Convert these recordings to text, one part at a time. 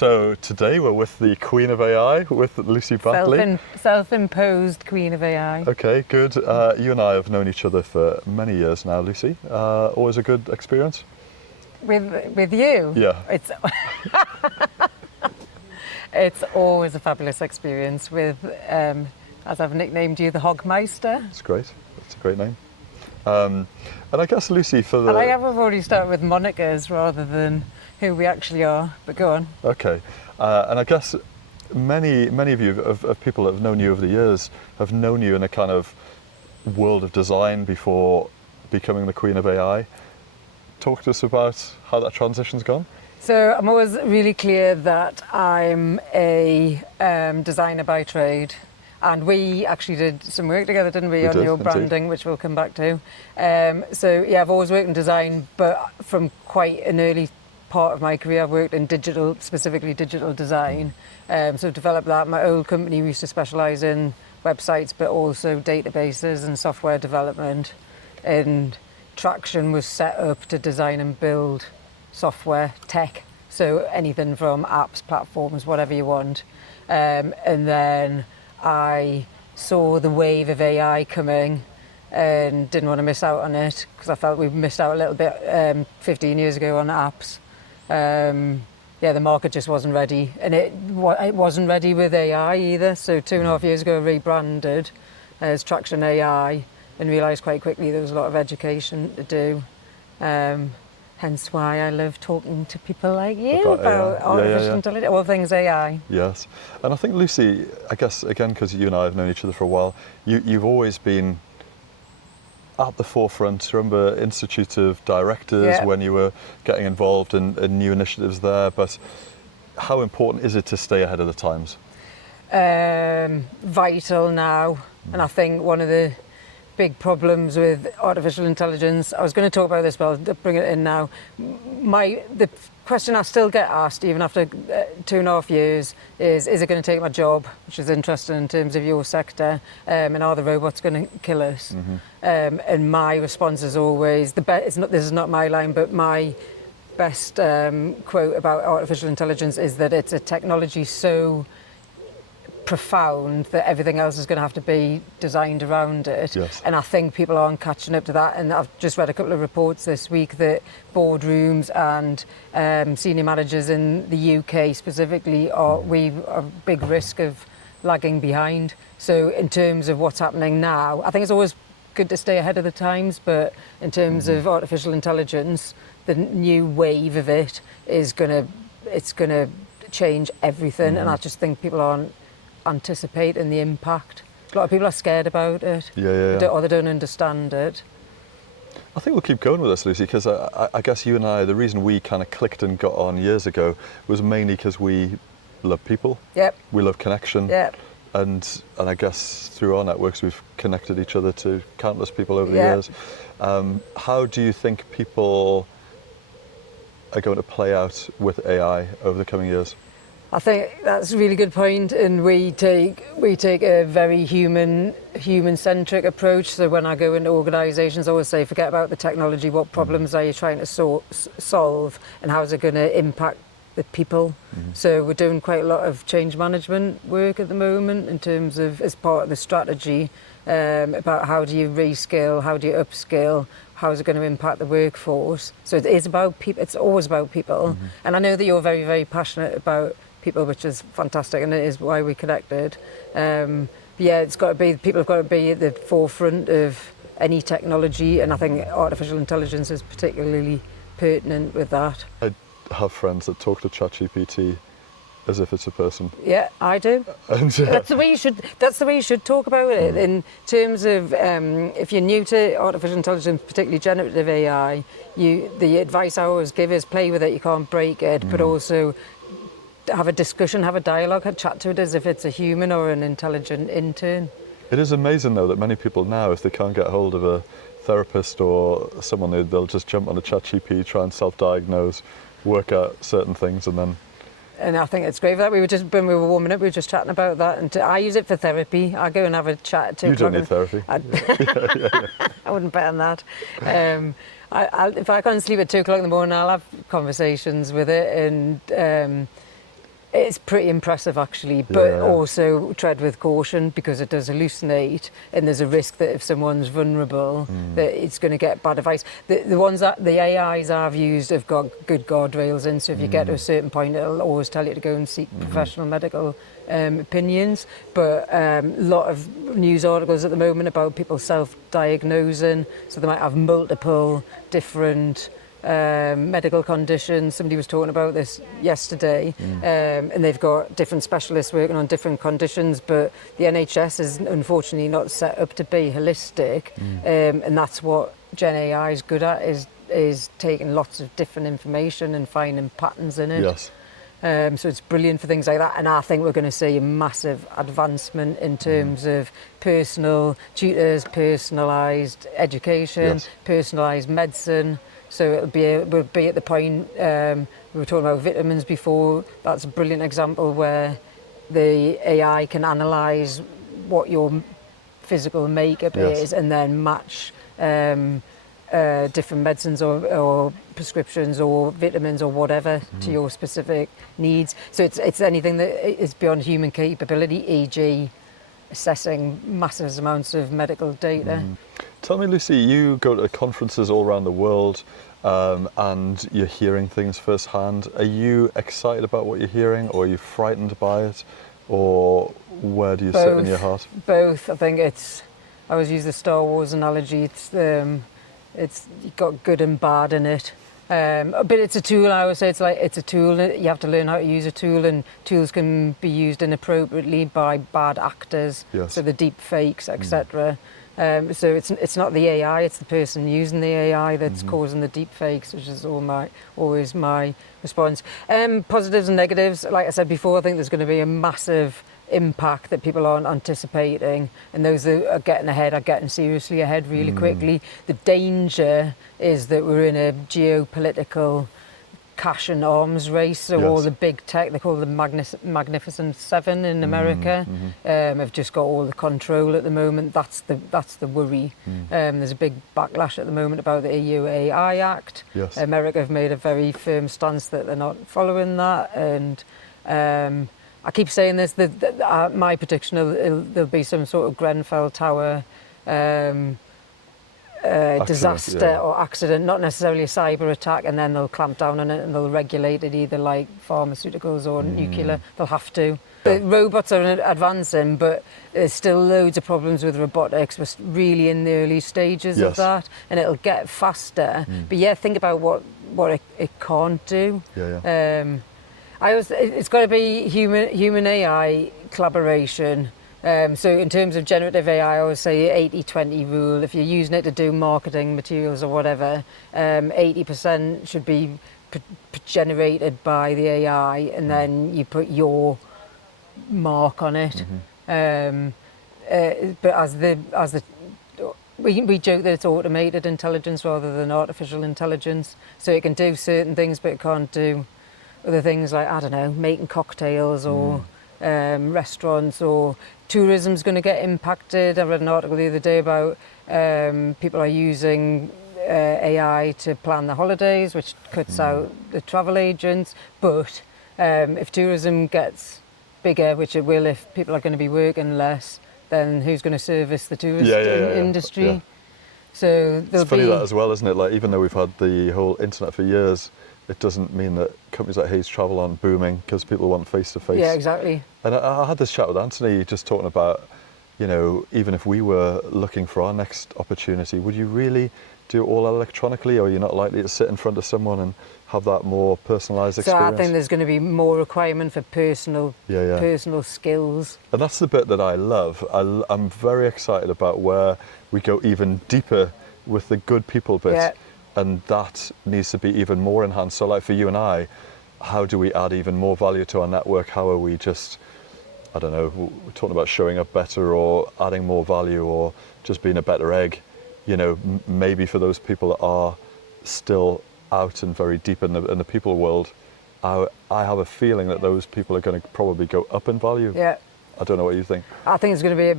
So today we're with the Queen of AI, with Lucy Batley. Self-imposed Queen of AI. Okay, good. You and I have known each other for many years now, Lucy. Always a good experience? With you? Yeah. It's always a fabulous experience with, as I've nicknamed you, the Hogmeister. It's great. It's a great name. And I guess, Lucy, for the... And I have already started with monikers rather than who we actually are, but go on. Okay. And I guess many of you, of people that have known you over the years, have known you in a kind of world of design before becoming the Queen of AI. Talk to us about how that transition's gone. So I'm always really clear that I'm a designer by trade. And we actually did some work together, didn't we, on your branding, which we'll come back to. So yeah, I've always worked in design, but from quite an early part of my career, I've worked in digital, specifically digital design. So developed that. My old company, we used to specialise in websites, but also databases and software development. And Traction was set up to design and build software, tech. So anything from apps, platforms, whatever you want. And then I saw the wave of AI coming and didn't want to miss out on it because I felt we missed out a little bit 15 years ago on apps. Yeah, the market just wasn't ready, and it wasn't ready with AI either. So 2.5 years ago, I rebranded as Traction AI and realised quite quickly there was a lot of education to do. Hence why I love talking to people like you about artificial intelligence, all things AI. Yes. And I think, Lucy, I guess, again, because you and I have known each other for a while, you've always been at the forefront. Remember Institute of Directors when you were getting involved in new initiatives there, but how important is it to stay ahead of the times? Vital now. And I think one of the big problems with artificial intelligence, I was going to talk about this, but I'll bring it in now. The question I still get asked, even after 2.5 years, is it going to take my job, which is interesting in terms of your sector, and are the robots going to kill us? And my response is always, this is not my line, but my best quote about artificial intelligence is that it's a technology so profound that everything else is going to have to be designed around it. Yes. And I think people aren't catching up to that. And I've just read a couple of reports this week that boardrooms and senior managers in the UK specifically are a big risk of lagging behind. So in terms of what's happening now, I think it's always good to stay ahead of the times, but in terms of artificial intelligence, the new wave of it is going to change everything. And I just think people aren't anticipating the impact. A lot of people are scared about it, or they don't understand it. I think we'll keep going with this, Lucy, because I guess you and I, the reason we kind of clicked and got on years ago was mainly because we love people. Yep. We love connection. Yep. And I guess through our networks we've connected each other to countless people over the years. How do you think people are going to play out with AI over the coming years? I think that's a really good point, and we take a very human-centric approach. So when I go into organisations, I always say, forget about the technology. What problems are you trying to solve, and how is it going to impact the people? So we're doing quite a lot of change management work at the moment in terms of, as part of the strategy, about how do you reskill, how do you upskill, how is it going to impact the workforce? So it is about people. It's always about people, and I know that you're very, very passionate about people, which is fantastic, and it is why we connected. But yeah, it's got to be, people have got to be at the forefront of any technology, and I think artificial intelligence is particularly pertinent with that. I have friends that talk to ChatGPT as if it's a person. Yeah, I do. And that's the way you should. That's the way you should talk about it. In terms of, if you're new to artificial intelligence, particularly generative AI, the advice I always give is play with it. You can't break it, but also have a discussion, have a dialogue, chat to it as if it's a human or an intelligent intern. It is amazing, though, that many people now, if they can't get hold of a therapist or someone, they'll just jump on a ChatGPT, try and self-diagnose, work out certain things, and then... And I think it's great for that. When we were warming up, we were just chatting about that. And I use it for therapy. I go and have a chat at 2 o'clock. You don't need therapy. I wouldn't bet on that. If I can't sleep at 2 o'clock in the morning, I'll have conversations with it. And It's pretty impressive actually, but also tread with caution because it does hallucinate, and there's a risk that if someone's vulnerable, that it's going to get bad advice. The ones that the AIs I've used have got good guardrails in, so if you get to a certain point, it'll always tell you to go and seek professional medical opinions. But a lot of news articles at the moment about people self-diagnosing, so they might have multiple different medical conditions. Somebody was talking about this yesterday, and they've got different specialists working on different conditions, but the NHS is unfortunately not set up to be holistic, and that's what Gen AI is good at, is taking lots of different information and finding patterns in it. Yes. So it's brilliant for things like that, and I think we're going to see a massive advancement in terms of personal tutors, personalised education, personalised medicine. So we'll be at the point, we were talking about vitamins before, that's a brilliant example where the AI can analyse what your physical makeup is and then match different medicines or prescriptions or vitamins or whatever to your specific needs. So it's anything that is beyond human capability, e.g. assessing massive amounts of medical data. Tell me, Lucy, you go to conferences all around the world and you're hearing things firsthand. Are you excited about what you're hearing, or are you frightened by it, or where do you sit in your heart? Both. I think I always use the Star Wars analogy. It's got good and bad in it. But it's a tool. I always say it's a tool. You have to learn how to use a tool, and tools can be used inappropriately by bad actors. So the deep fakes, etc. So it's not the AI, it's the person using the AI that's causing the deep fakes, which is always my response. Positives and negatives, like I said before, I think there's going to be a massive impact that people aren't anticipating, and those that are getting ahead are getting seriously ahead really quickly. The danger is that we're in a geopolitical cash and arms race, so all the big tech, they call them Magnificent Seven in America, have just got all the control at the moment. That's the worry. There's a big backlash at the moment about the EU AI Act. America have made a very firm stance that they're not following that, and I keep saying this, that my prediction there'll be some sort of Grenfell Tower disaster or accident, not necessarily a cyber attack, and then they'll clamp down on it and they'll regulate it either like pharmaceuticals or nuclear. They'll have to. The robots are advancing, but there's still loads of problems with robotics. We're really in the early stages of that, and it'll get faster. But think about what it can't do. It's got to be human AI collaboration. So in terms of generative AI, I always say 80-20 rule. If you're using it to do marketing materials or whatever, 80% should be generated by the AI, and then you put your mark on it. But we joke that it's automated intelligence rather than artificial intelligence. So it can do certain things, but it can't do other things like, I don't know, making cocktails or restaurants, or tourism's going to get impacted. I read an article the other day about people are using AI to plan their holidays, which cuts out the travel agents. But if tourism gets bigger, which it will if people are going to be working less, then who's going to service the tourist industry? So it's funny that as well, isn't it? Like, even though we've had the whole internet for years, it doesn't mean that companies like Hayes Travel aren't booming because people want face-to-face. Yeah, exactly. And I had this chat with Anthony just talking about, even if we were looking for our next opportunity, would you really do it all electronically, or are you not likely to sit in front of someone and have that more personalised experience? So I think there's going to be more requirement for personal skills. And that's the bit that I love. I'm very excited about where we go even deeper with the good people bit. And that needs to be even more enhanced. So like for you and I, how do we add even more value to our network? How are we just, I don't know, we're talking about showing up better or adding more value or just being a better egg. Maybe for those people that are still out and very deep in the people world, I have a feeling that those people are going to probably go up in value. I don't know what you think. I think it's going to be a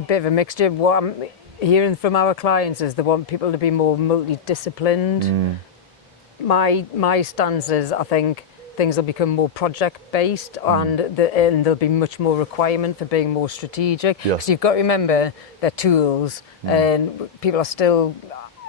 bit of a mixture. What I'm hearing from our clients is they want people to be more multidisciplined. My stance is, I think things will become more project-based, and there'll be much more requirement for being more strategic. Because you've got to remember they're tools, and people are still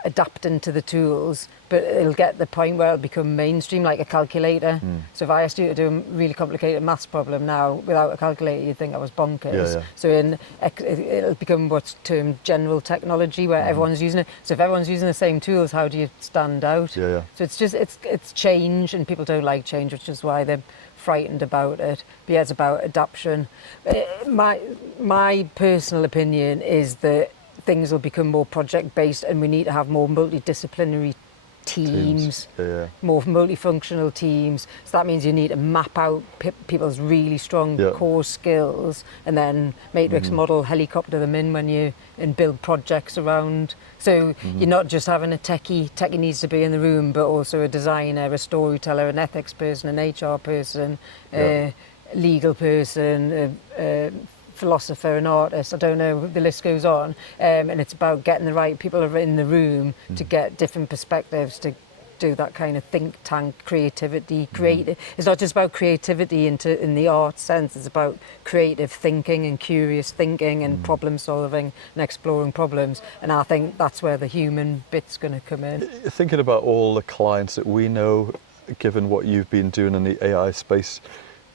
adapting to the tools, but it'll get the point where it'll become mainstream, like a calculator. So if I asked you to do a really complicated maths problem now without a calculator, you'd think I was bonkers. So it'll become what's termed general technology, where everyone's using it. So if everyone's using the same tools, how do you stand out? So it's change, and people don't like change, which is why they're frightened about it. But yeah, it's about adaptation. My personal opinion is that things will become more project-based, and we need to have more multidisciplinary teams. More multifunctional teams. So that means you need to map out people's really strong core skills, and then matrix model, helicopter them in and build projects around. So you're not just having a techie needs to be in the room, but also a designer, a storyteller, an ethics person, an HR person, a legal person, a philosopher, an artist, I don't know, the list goes on, and it's about getting the right people in the room to get different perspectives, to do that kind of think tank creativity. It's not just about creativity in the art sense, it's about creative thinking and curious thinking and problem solving and exploring problems, and I think that's where the human bit's going to come in. Thinking about all the clients that we know, given what you've been doing in the AI space,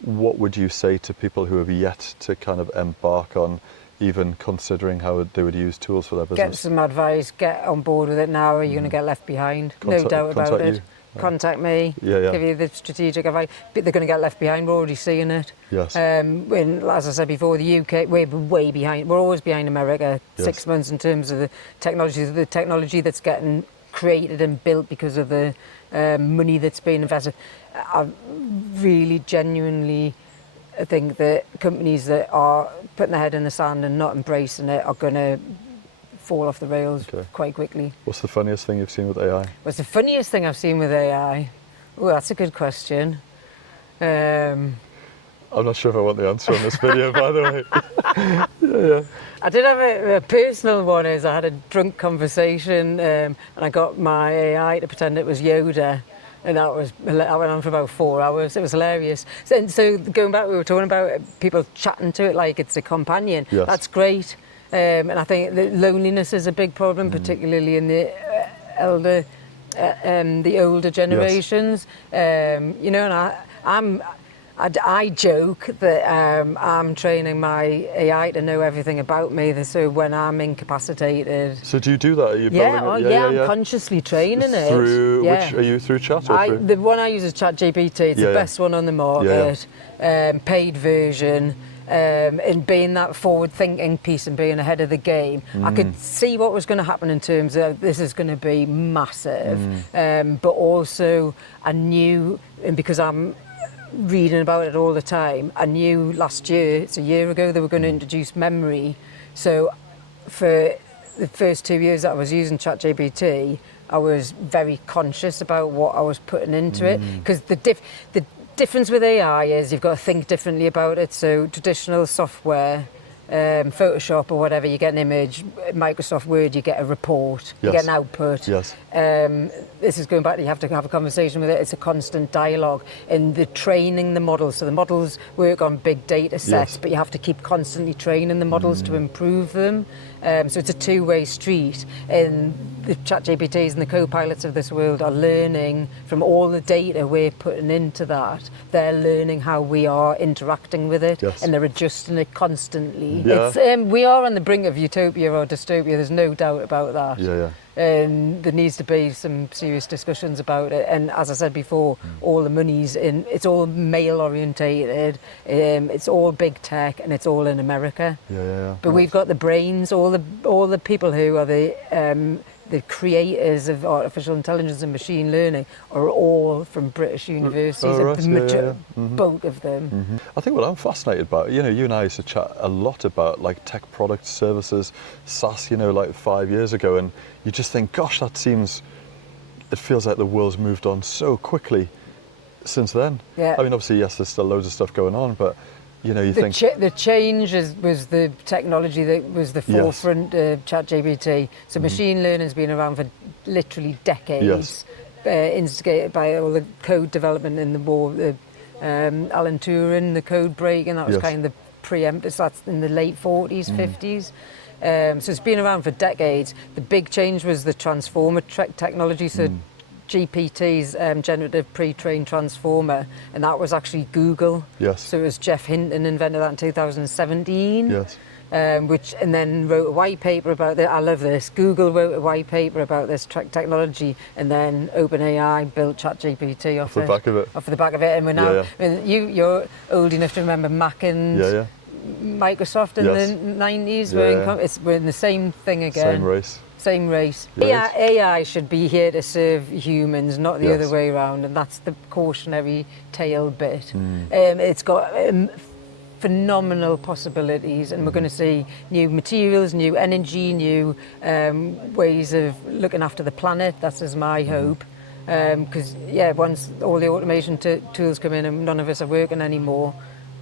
what would you say to people who have yet to kind of embark on even considering how they would use tools for their business? Get some advice, get on board with it now, or you're going to get left behind. No doubt about it. Contact me, give you the strategic advice. But they're going to get left behind, we're already seeing it. As I said before, the UK, we're way behind. We're always behind America, 6 months in terms of the technology that's getting created and built because of the money that's being invested. I really genuinely think that companies that are putting their head in the sand and not embracing it are going to fall off the rails quite quickly. What's the funniest thing you've seen with AI? What's the funniest thing I've seen with AI? Oh, that's a good question. I'm not sure if I want the answer on this video, by the way. I did have a personal one. I had a drunk conversation, and I got my AI to pretend it was Yoda. And I went on for about 4 hours. It was hilarious. So going back, we were talking about people chatting to it like it's a companion. That's great. And I think that loneliness is a big problem, particularly in the older generations. And I joke that I'm training my AI to know everything about me, so when I'm incapacitated. So do you do that? Are you building it? I'm consciously training it. Which are you through chat or through? The one I use is ChatGPT. It's the best one on the market, paid version. And being that forward-thinking piece and being ahead of the game, I could see what was going to happen in terms of this is going to be massive, but also I knew, and because I'm reading about it all the time, I knew last year, it's a year ago, they were going to introduce memory. So for the first 2 years that I was using ChatGPT, I was very conscious about what I was putting into it, because the difference with AI is you've got to think differently about it. So traditional software, Photoshop or whatever, you get an image. Microsoft Word, you get a report, you get an output. This is going back, you have to have a conversation with it. It's a constant dialogue. And the training the models, so the models work on big data sets, but you have to keep constantly training the models to improve them. So it's a two-way street. And the ChatGPTs and the co-pilots of this world are learning from all the data we're putting into that. They're learning how we are interacting with it, and they're adjusting it constantly. It's, we are on the brink of utopia or dystopia, there's no doubt about that. And there needs to be some serious discussions about it. And as I said before, all the money's in, it's all male orientated, it's all big tech, and it's all in America. But we've got the brains, all the people who are the creators of artificial intelligence and machine learning are all from British universities, bulk of them. I think what I'm fascinated by, you and I used to chat a lot about like tech products, services, SaaS, like 5 years ago, and you just think, gosh, it feels like the world's moved on so quickly since then. I mean, obviously, yes, there's still loads of stuff going on, but you think... The change was the technology that was the forefront of ChatGPT. So machine learning's been around for literally decades. instigated by all the code development in the war. Alan Turing, the code breaking, that was kind of the preemptive. So that's in the late 40s, 50s. So it's been around for decades. The big change was the transformer technology. So GPT's generative pre-trained transformer, and that was actually Google. Yes. So it was Jeff Hinton invented that in 2017. Yes. And then wrote a white paper about it. I love this. Google wrote a white paper about this technology, and then OpenAI built ChatGPT off the back of it. Off the back of it, and we're now. I mean, you're old enough to remember Mac and Microsoft in the 90s. We're in the same thing again. Same race. AI should be here to serve humans, not the other way around, and that's the cautionary tale bit. It's got phenomenal possibilities, and we're going to see new materials, new energy, new ways of looking after the planet. That's is my hope. Because once all the automation tools come in and none of us are working anymore,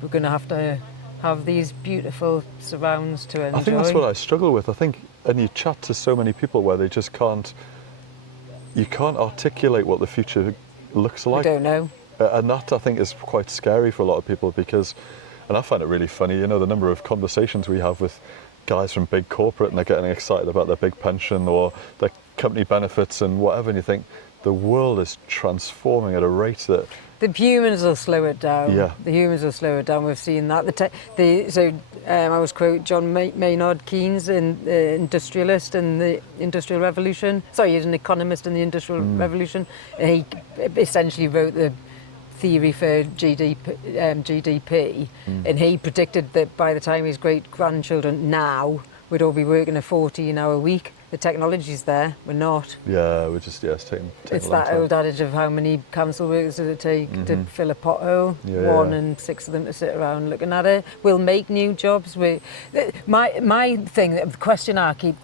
we're going to have these beautiful surrounds to enjoy. I think that's what I struggle with. I think, and you chat to so many people where they just you can't articulate what the future looks like. I don't know. And that, I think, is quite scary for a lot of people because, and I find it really funny, you know, the number of conversations we have with guys from big corporate and they're getting excited about their big pension or their company benefits and whatever, and you think the world is transforming at a rate that... The humans will slow it down. Yeah. The humans will slow it down. We've seen that. I always quote John Maynard Keynes, the industrialist in the Industrial Revolution. Sorry, he's an economist in the Industrial Revolution. He essentially wrote the theory for GDP, and he predicted that by the time his great-grandchildren now would all be working a 14-hour week. The technology's there, we're not. Yeah, we're just, it's taking It's a long that time. old adage of how many council workers does it take to fill a pothole? One and 6 of them to sit around looking at it. We'll make new jobs. My thing, the question I keep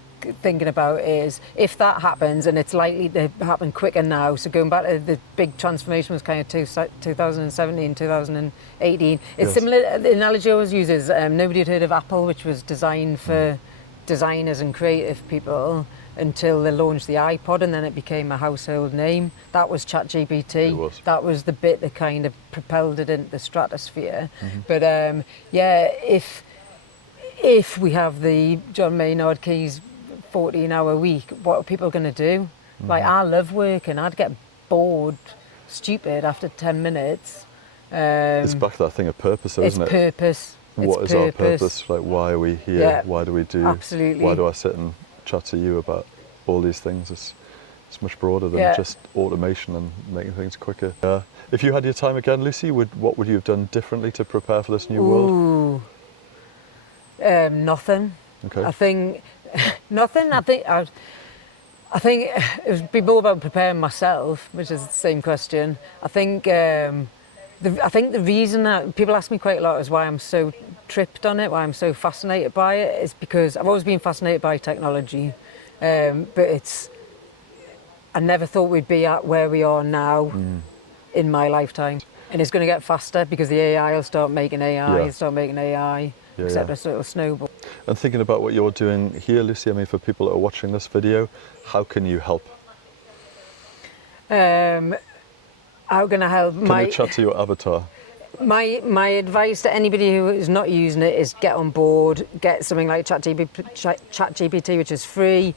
thinking about is if that happens, and it's likely to happen quicker now, so going back to the big transformation was kind of 2017, 2018. It's similar, the analogy I always use is nobody had heard of Apple, which was designed for designers and creative people until they launched the iPod, and then it became a household name. That was ChatGPT. It was. That was the bit that kind of propelled it into the stratosphere. But if we have the John Maynard Keynes 14-hour week, what are people going to do? Like, I love working. I'd get bored, stupid after 10 minutes. It's back to that thing of purpose, though, isn't it? It's purpose. What is our purpose? Like, why are we here? Yeah, why do we do? Absolutely. Why do I sit and chat to you about all these things? It's much broader than just automation and making things quicker. If you had your time again, Lucy, what would you have done differently to prepare for this new world? Nothing. Okay. I think nothing. I think it would be more about preparing myself, which is the same question. I think the reason that people ask me quite a lot is why I'm so tripped on it, why I'm so fascinated by it, is because I've always been fascinated by technology, but I never thought we'd be at where we are now in my lifetime. And it's going to get faster because the AI will start making AI, etc. So it'll snowball. And thinking about what you're doing here, Lucy, I mean, for people that are watching this video, how can you help? How can I help? Can you chat to your avatar? My advice to anybody who is not using it is get on board, get something like ChatGPT, which is free.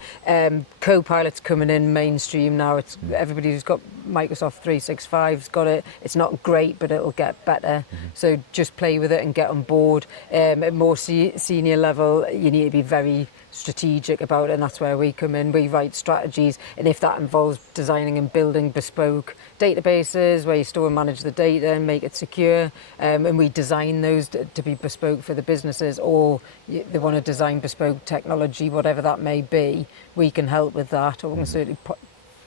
Copilot's coming in mainstream now. It's everybody who's got Microsoft 365's got it. It's not great, but it'll get better. So just play with it and get on board. At more senior level, you need to be very strategic about it, and that's where we come in. We write strategies, and if that involves designing and building bespoke databases where you store and manage the data and make it secure, and we design those to be bespoke for the businesses, or they want to design bespoke technology, whatever that may be, we can help with that, or we can certainly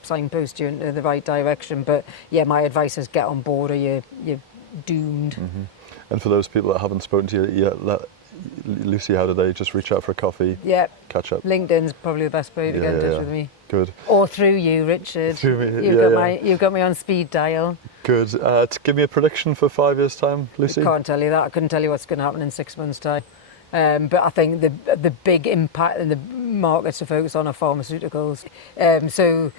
signpost you into the right direction. But yeah, my advice is get on board or you're doomed. And for those people that haven't spoken to you yet, Lucy, how do they just reach out for a coffee? Yeah. Catch up. LinkedIn's probably the best way to get in touch with me. Good. Or through you, Richard. Through me. You've got me on speed dial. Good. Give me a prediction for 5 years' time, Lucy. I can't tell you that. I couldn't tell you what's going to happen in 6 months' time. But I think the big impact in the markets to focus on are pharmaceuticals. So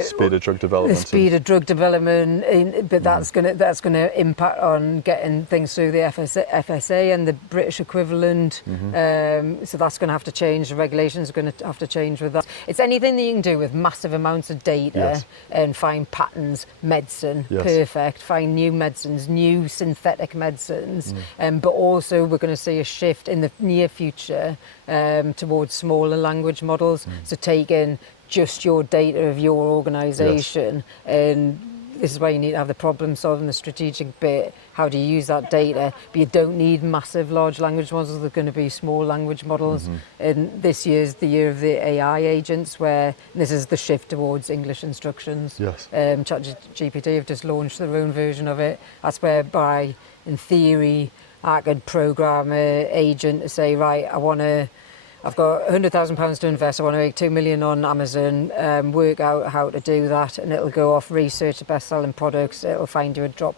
Speed of drug development. The speed of drug development, but that's gonna impact on getting things through the FSA and the British equivalent. So that's going to have to change. The regulations are going to have to change with that. It's anything that you can do with massive amounts of data and find patterns, medicine, perfect. Find new medicines, new synthetic medicines, but also we're going to see a shift in the near future towards smaller language models. So taking just your data of your organisation, and this is why you need to have the problem solving, the strategic bit. How do you use that data? But you don't need massive large language models. They're going to be small language models. And this year's the year of the AI agents, where this is the shift towards English instructions. ChatGPT have just launched their own version of it. That's whereby, in theory, I could program an agent to say, right, I've got £100,000 to invest. I want to make 2 million on Amazon. Work out how to do that, and it'll go off, research the best-selling products. It'll find you a drop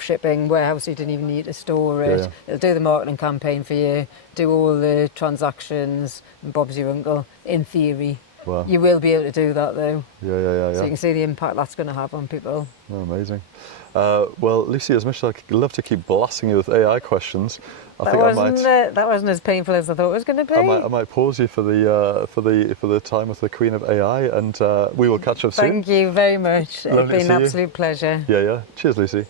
shipping warehouse. You didn't even need to store it. It'll do the marketing campaign for you, do all the transactions, and Bob's your uncle. In theory, you will be able to do that though. So you can see the impact that's going to have on people. Oh, amazing. Well, Lucy, as much as I'd love to keep blasting you with AI questions, that wasn't as painful as I thought it was going to be. I might pause you for the time with the Queen of AI, and we will catch up soon. Thank you very much. Lovely It's been an absolute pleasure. Cheers, Lucy.